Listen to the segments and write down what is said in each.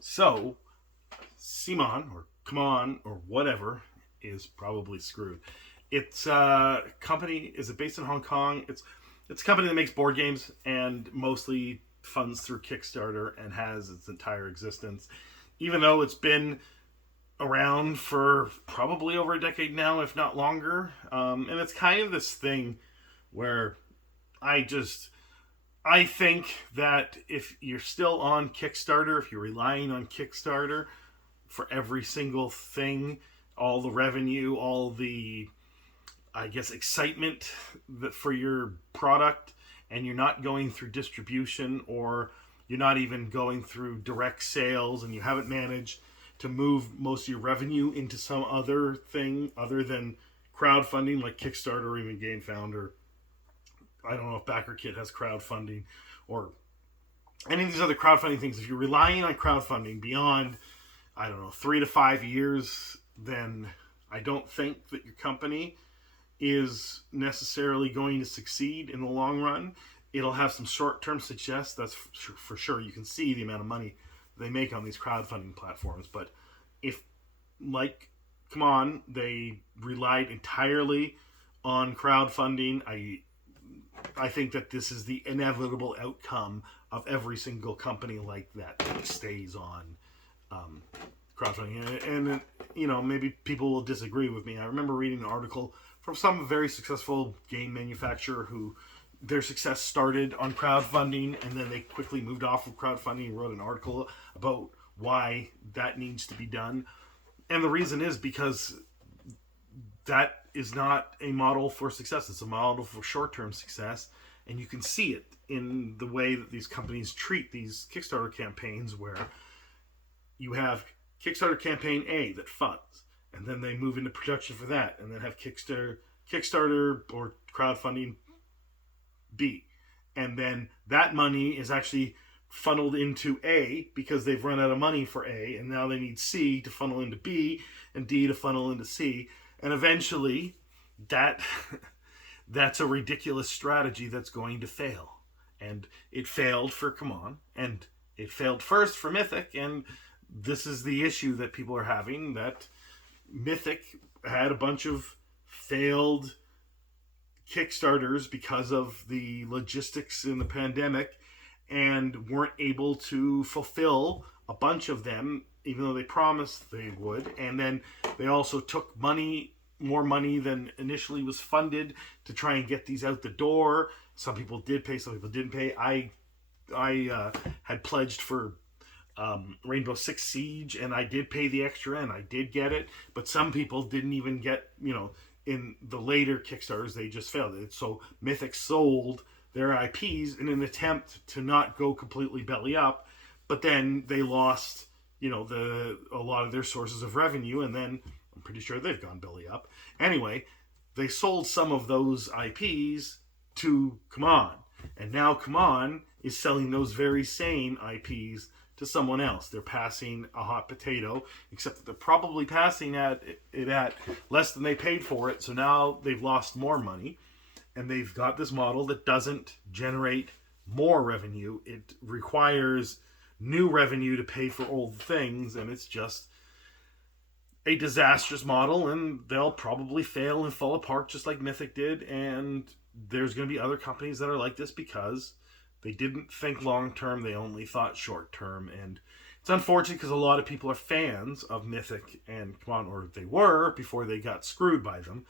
So, CMON or CMON or whatever is probably screwed. It's a company. Is it based in Hong Kong? It's a company that makes board games and mostly funds through Kickstarter and has its entire existence. Even though it's been around for probably over a decade now, if not longer. And it's kind of this thing where I just I think that if you're still on Kickstarter, if you're relying on Kickstarter for every single thing, all the revenue, all the, I guess, excitement for your product, and you're not going through distribution or you're not even going through direct sales and you haven't managed to move most of your revenue into some other thing other than crowdfunding like Kickstarter or even GameFound, or I don't know if BackerKit has crowdfunding or any of these other crowdfunding things. If you're relying on crowdfunding beyond, I don't know, 3 to 5 years, then I don't think that your company is necessarily going to succeed in the long run. It'll have some short-term success, that's for sure. You can see the amount of money they make on these crowdfunding platforms. But if, like, CMON, they relied entirely on crowdfunding, I think that this is the inevitable outcome of every single company like that stays on crowdfunding. And maybe people will disagree with me. I remember reading an article from some very successful game manufacturer who their success started on crowdfunding and then they quickly moved off of crowdfunding and wrote an article about why that needs to be done. And the reason is because that is not a model for success. It's a model for short-term success. And you can see it in the way that these companies treat these Kickstarter campaigns, where you have Kickstarter campaign A that funds, and then they move into production for that, and then have Kickstarter or crowdfunding B. And then that money is actually funneled into A because they've run out of money for A, and now they need C to funnel into B, and D to funnel into C. And eventually, that's a ridiculous strategy that's going to fail. And it failed for CMON, and it failed first for Mythic, and this is the issue that people are having, that Mythic had a bunch of failed Kickstarters because of the logistics in the pandemic and weren't able to fulfill a bunch of them, even though they promised they would. And then they also took more money than initially was funded to try and get these out the door. Some people did pay, some people didn't pay. I had pledged for Rainbow Six Siege, and I did pay the extra, and I did get it. But some people didn't even get, in the later Kickstarters, they just failed it. So Mythic sold their IPs in an attempt to not go completely belly up, but then they lost, a lot of their sources of revenue, and then I'm pretty sure they've gone belly up. Anyway, they sold some of those IPs to CMON, and now CMON is selling those very same IPs to someone else. They're passing a hot potato, except that they're probably passing it at less than they paid for it. So now they've lost more money, and they've got this model that doesn't generate more revenue. It requires new revenue to pay for old things, and it's just a disastrous model, and they'll probably fail and fall apart just like Mythic did. And there's going to be other companies that are like this because they didn't think long term, they only thought short term. And it's unfortunate because a lot of people are fans of Mythic and CMON, or they were before they got screwed by them.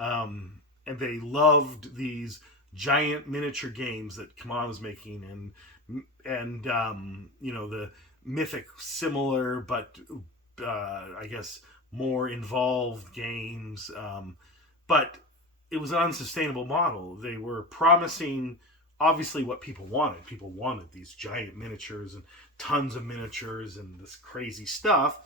And they loved these giant miniature games that CMON was making, and the Mythic similar but I guess more involved games. But it was an unsustainable model. They were promising obviously what people wanted. People wanted these giant miniatures and tons of miniatures and this crazy stuff,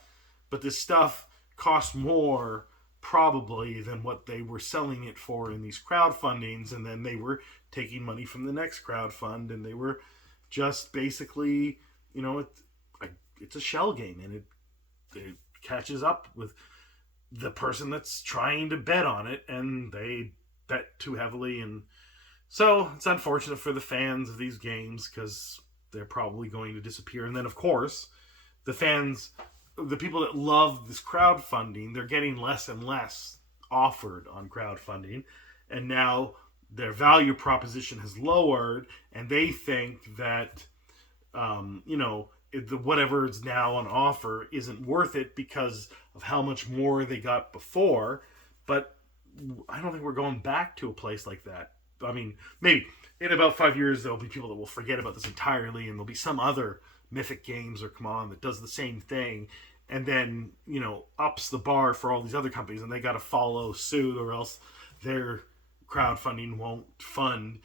but this stuff cost more probably than what they were selling it for in these crowdfundings, and then they were taking money from the next crowdfund, and they were just basically, it's a shell game, and it catches up with the person that's trying to bet on it, and they bet too heavily. And so it's unfortunate for the fans of these games because they're probably going to disappear. And then, of course, the fans, the people that love this crowdfunding, they're getting less and less offered on crowdfunding, and now their value proposition has lowered, and they think that whatever is now on offer isn't worth it because of how much more they got before. But I don't think we're going back to a place like that. I mean, maybe in about 5 years there'll be people that will forget about this entirely, and there'll be some other Mythic games or CMON that does the same thing, and then ups the bar for all these other companies, and they got to follow suit, or else their crowdfunding won't fund.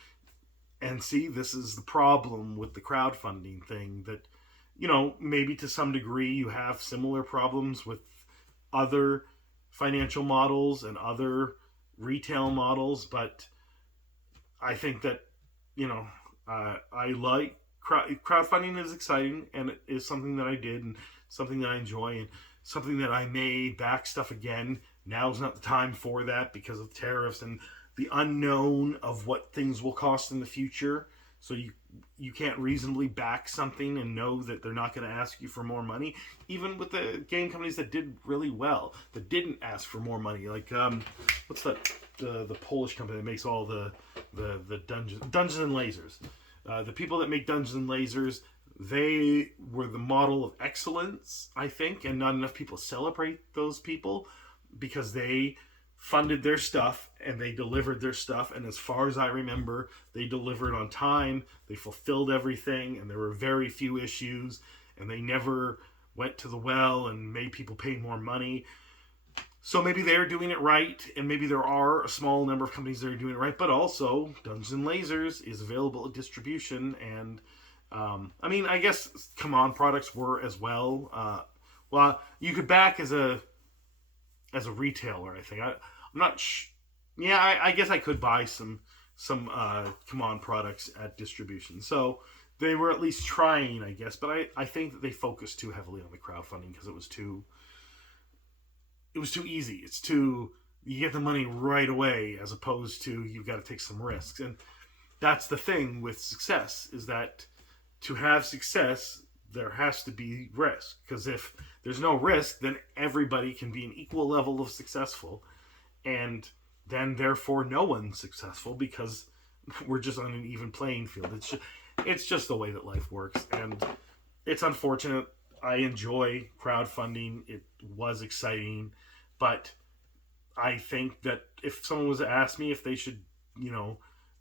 And see, this is the problem with the crowdfunding thing, that maybe to some degree you have similar problems with other financial models and other retail models, but I think that I like crowdfunding is exciting, and it is something that I did, and something that I enjoy, and something that I may back stuff again. Now's not the time for that because of tariffs and the unknown of what things will cost in the future. So you can't reasonably back something and know that they're not going to ask you for more money. Even with the game companies that did really well, that didn't ask for more money, like what's that? The Polish company that makes all the Dungeons and Lasers. The people that make Dungeons and Lasers, they were the model of excellence, I think, and not enough people celebrate those people because they funded their stuff and they delivered their stuff, and as far as I remember, they delivered on time, they fulfilled everything, and there were very few issues, and they never went to the well and made people pay more money. So maybe they're doing it right, and maybe there are a small number of companies that are doing it right, but also Dungeons and Lasers is available at distribution, and I guess CMON products were as well. Well, you could back as a retailer, I think. I'm not. I guess I could buy some CMON products at distribution. So they were at least trying, I guess. But I think that they focused too heavily on the crowdfunding because it was too easy. It's too, you get the money right away, as opposed to you've got to take some risks. And that's the thing with success, is that to have success, there has to be risk. Because if there's no risk, then everybody can be an equal level of successful. And then therefore no one's successful, because we're just on an even playing field. It's just the way that life works. And it's unfortunate. I enjoy crowdfunding. It was exciting. But I think that if someone was to ask me if they should,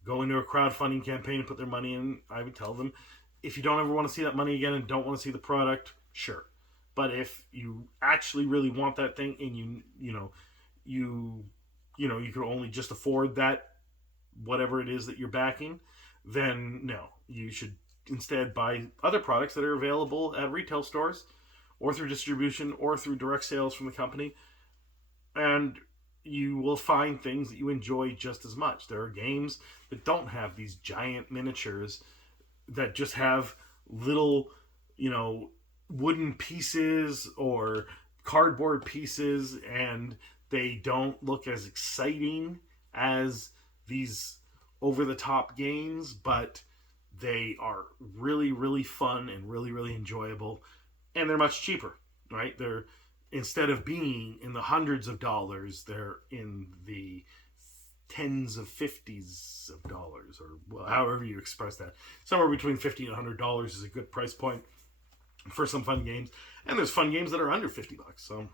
go into a crowdfunding campaign and put their money in, I would tell them, if you don't ever want to see that money again and don't want to see the product, sure. But if you actually really want that thing, and you can only just afford that, whatever it is that you're backing, then no, you should instead buy other products that are available at retail stores, or through distribution, or through direct sales from the company, and you will find things that you enjoy just as much. There are games that don't have these giant miniatures, that just have little, wooden pieces or cardboard pieces, and they don't look as exciting as these over-the-top games, but they are really, really fun and really, really enjoyable, and they're much cheaper, right? They're, instead of being in the hundreds of dollars, they're in the tens of fifties of dollars, or however you express that. Somewhere between $50 and $100 is a good price point for some fun games, and there's fun games that are under $50. So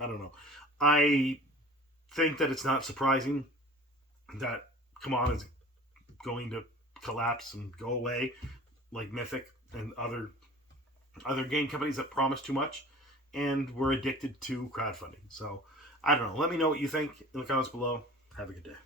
I don't know. I think that it's not surprising that CMON is going to collapse and go away, like Mythic and other game companies that promise too much and were addicted to crowdfunding. So I don't know. Let me know what you think in the comments below. Have a good day.